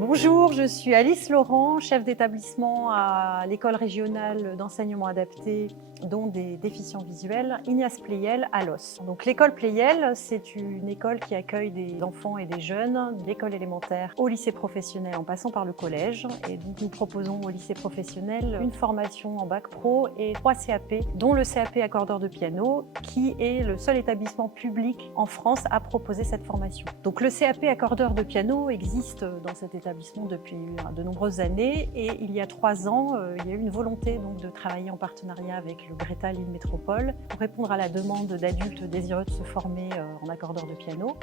Bonjour, je suis Alice Laurent, chef d'établissement à l'école régionale d'enseignement adapté dont des déficients visuels, Ignace Pleyel à Los. Donc l'école Pleyel, c'est une école qui accueille des enfants et des jeunes de l'école élémentaire au lycée professionnel en passant par le collège. Et donc nous proposons au lycée professionnel une formation en bac pro et 3 CAP, dont le CAP accordeur de piano, qui est le seul établissement public en France à proposer cette formation. Donc le CAP accordeur de piano existe dans cet établissement depuis de nombreuses années et il y a 3 ans, il y a eu une volonté donc de travailler en partenariat avec le Greta Lille Métropole pour répondre à la demande d'adultes désireux de se former en accordeur de piano,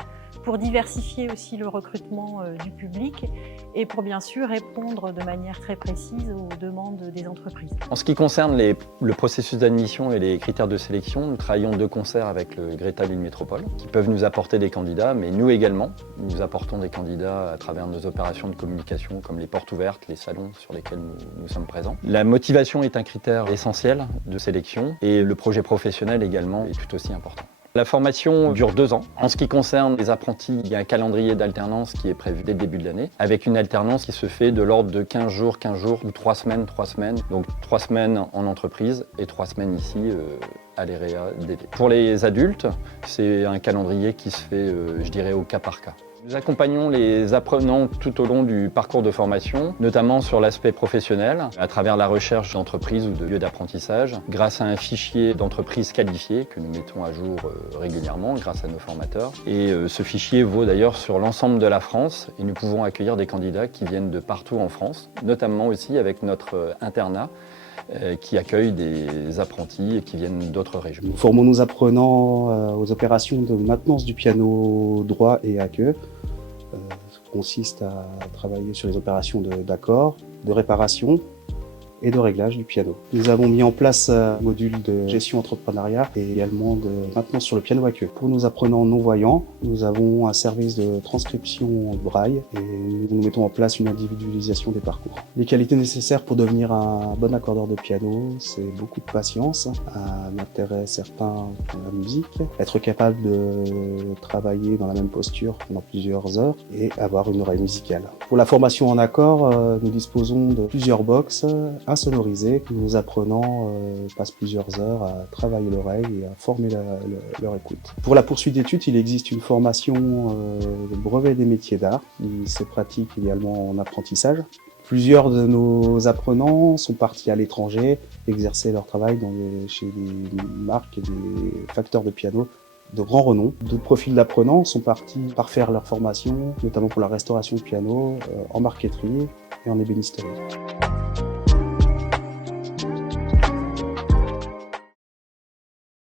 pour diversifier aussi le recrutement du public et pour bien sûr répondre de manière très précise aux demandes des entreprises. En ce qui concerne le processus d'admission et les critères de sélection, nous travaillons de concert avec le Greta Lille Métropole qui peuvent nous apporter des candidats, mais nous également, nous apportons des candidats à travers nos opérations de communication comme les portes ouvertes, les salons sur lesquels nous sommes présents. La motivation est un critère essentiel de sélection et le projet professionnel également est tout aussi important. La formation dure 2 ans. En ce qui concerne les apprentis, il y a un calendrier d'alternance qui est prévu dès le début de l'année, avec une alternance qui se fait de l'ordre de 15 jours, ou 3 semaines. Donc 3 semaines en entreprise et 3 semaines ici à l'EREA DV. Pour les adultes, c'est un calendrier qui se fait, je dirais, au cas par cas. Nous accompagnons les apprenants tout au long du parcours de formation, notamment sur l'aspect professionnel, à travers la recherche d'entreprises ou de lieux d'apprentissage, grâce à un fichier d'entreprises qualifiées que nous mettons à jour régulièrement grâce à nos formateurs. Et ce fichier vaut d'ailleurs sur l'ensemble de la France et nous pouvons accueillir des candidats qui viennent de partout en France, notamment aussi avec notre internat qui accueille des apprentis qui viennent d'autres régions. Nous formons nos apprenants aux opérations de maintenance du piano droit et à queue. Ça consiste à travailler sur les opérations d'accord, de réparation et de réglage du piano. Nous avons mis en place un module de gestion entrepreneuriat et également de maintenance sur le piano à queue. Pour nos apprenants non-voyants, nous avons un service de transcription braille et nous mettons en place une individualisation des parcours. Les qualités nécessaires pour devenir un bon accordeur de piano, c'est beaucoup de patience, un intérêt certain pour la musique, être capable de travailler dans la même posture pendant plusieurs heures et avoir une oreille musicale. Pour la formation en accord, nous disposons de plusieurs box insonorisés. Nos apprenants passent plusieurs heures à travailler l'oreille et à former leur écoute. Pour la poursuite d'études, il existe une formation de brevet des métiers d'art qui se pratique également en apprentissage. Plusieurs de nos apprenants sont partis à l'étranger exercer leur travail chez des marques et des facteurs de piano de grand renom. D'autres profils d'apprenants sont partis parfaire leur formation, notamment pour la restauration de piano, en marqueterie et en ébénisterie.